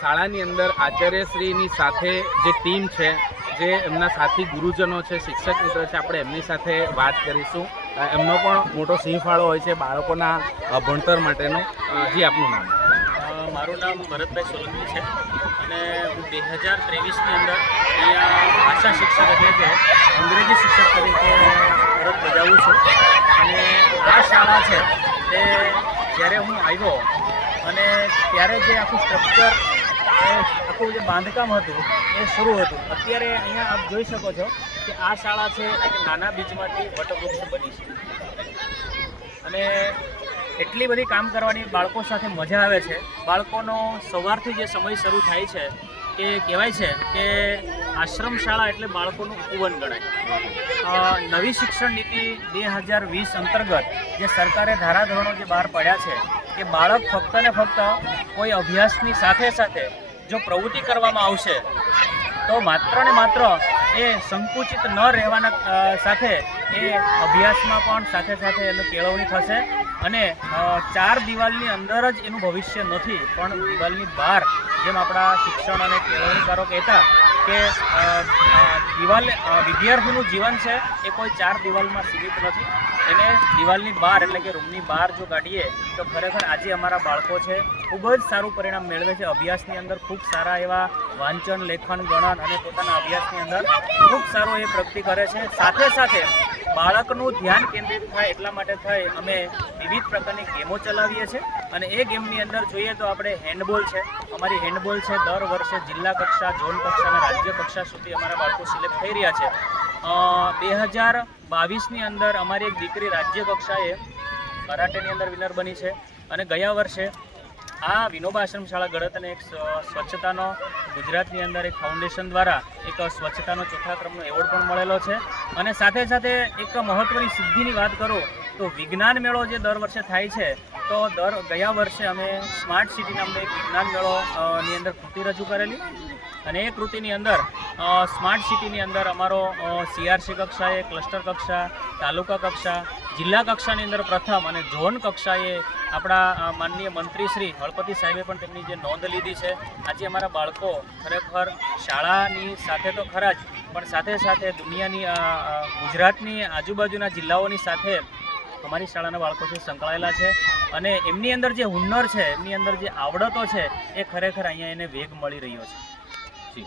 શાળાની અંદર આચાર્યશ્રીની સાથે જે ટીમ છે, જે એમના સાથી ગુરુજનો છે, શિક્ષક મિત્રો છે, આપણે એમની સાથે વાત કરીશું. એમનો પણ મોટો સિંહ ફાળો હોય છે બાળકોના ભણતર માટેનો. જી, આપનું નામ. મારું નામ ભરતભાઈ સોલંકી છે અને હું બે હજાર ત્રેવીસની અંદર અહીંયા ભાષા શિક્ષક એટલે કે અંગ્રેજી શિક્ષક તરીકે ફરજ બજાવું છું. અને આ શાળા છે તે જ્યારે હું આવ્યો અને ત્યારે જે આખું સ્ટ્રક્ચર આખું જે બાંધકામ હતું, એ શરૂ હતું. અત્યારે અહીંયા આપ જોઈ શકો છો કે આ શાળા છે એક નાના બીચમાંથી વટવૃક્ષ બની છે. અને એટલી બધી કામ કરવાની બાળકો સાથે મજા આવે છે. બાળકોનો સવારથી જે સમય શરૂ થાય છે, એ કહેવાય છે કે આશ્રમ શાળા એટલે બાળકોનું ઉપવન ગણાય. નવી શિક્ષણ નીતિ બે હજાર વીસ અંતર્ગત જે સરકારે ધારાધોરણો જે બહાર પડ્યા છે, કે બાળક ફક્ત ને ફક્ત કોઈ અભ્યાસની સાથે સાથે જો પ્રવૃત્તિ કરવામાં આવશે, તો માત્ર ને માત્ર એ સંકુચિત ન રહેવાના સાથે એ અભ્યાસમાં પણ સાથે સાથે એનું કેળવણી થશે અને ચાર દિવાલની અંદર જ એનું ભવિષ્ય નથી, પણ દિવાલની બહાર જેમ આપણા શિક્ષણ અને કેળવણીકારો કહેતા કે દિવાલ વિદ્યાર્થીનું જીવન છે, એ કોઈ ચાર દિવાલમાં સીમિત નથી. એને દિવાલની બહાર, એટલે કે રૂમની બહાર જો કાઢીએ, તો ખરેખર આજે અમારા બાળકો છે, ખૂબ જ સારું પરિણામ મેળવે છે. અભ્યાસની અંદર ખૂબ સારા એવા વાંચન, લેખન, ગણન અને પોતાના અભ્યાસની અંદર ખૂબ સારો એ પ્રગતિ કરે છે. સાથે સાથે બાળકનું ધ્યાન કેન્દ્રિત થાય એટલા માટે થાય, અમે વિવિધ પ્રકારની ગેમો ચલાવીએ છીએ. અને એ ગેમની અંદર જોઈએ તો આપણે હેન્ડબોલ છે. અમારી હેન્ડબોલ છે દર વર્ષે જિલ્લા કક્ષા, ઝોન કક્ષા અને રાજ્ય કક્ષા સુધી અમારા બાળકો સિલેક્ટ થઈ રહ્યા છે. બે હજાર બાવીસની અંદર અમારી એક દીકરી રાજ્ય કક્ષાએ કરાટેની અંદર વિનર બની છે અને ગયા વર્ષે આ વિનોબા આશ્રમશાળા શાળા ગળત એક સ્વચ્છતાનો ગુજરાતની અંદર એક ફાઉન્ડેશન દ્વારા એક સ્વચ્છતાનો ચોથા ક્રમનો એવોર્ડ પણ મળેલો છે. અને સાથે સાથે એક મહત્ત્વની સિદ્ધિની વાત કરું તો વિજ્ઞાન મેળો જે દર વર્ષે થાય છે, તો દર ગયા વર્ષે અમે સ્માર્ટ સિટી નામનો એક વિજ્ઞાન મેળો ની અંદર કૃતિ રજૂ કરેલી. અને એ કૃતિની અંદર સ્માર્ટ સિટીની અંદર અમારો સીઆરસી કક્ષાએ, ક્લસ્ટર કક્ષા, તાલુકા કક્ષા, જિલ્લા કક્ષાની અંદર પ્રથમ અને ઝોન કક્ષાએ આપણા માનનીય મંત્રી શ્રી હળપતિ સાહેબે પણ તેમની જે નોંધ લીધી છે. આજે અમારા બાળકો ખરેખર શાળાની સાથે તો ખરા જ, પણ સાથે સાથે દુનિયાની ગુજરાતની આજુબાજુના જિલ્લાઓની સાથે અમારી શાળાના બાળકો છે, સંકળાયેલા છે અને એમની અંદર જે હુન્નર છે, એમની અંદર જે આવડતો છે, એ ખરેખર અહીંયા એને વેગ મળી રહ્યો છે. જી.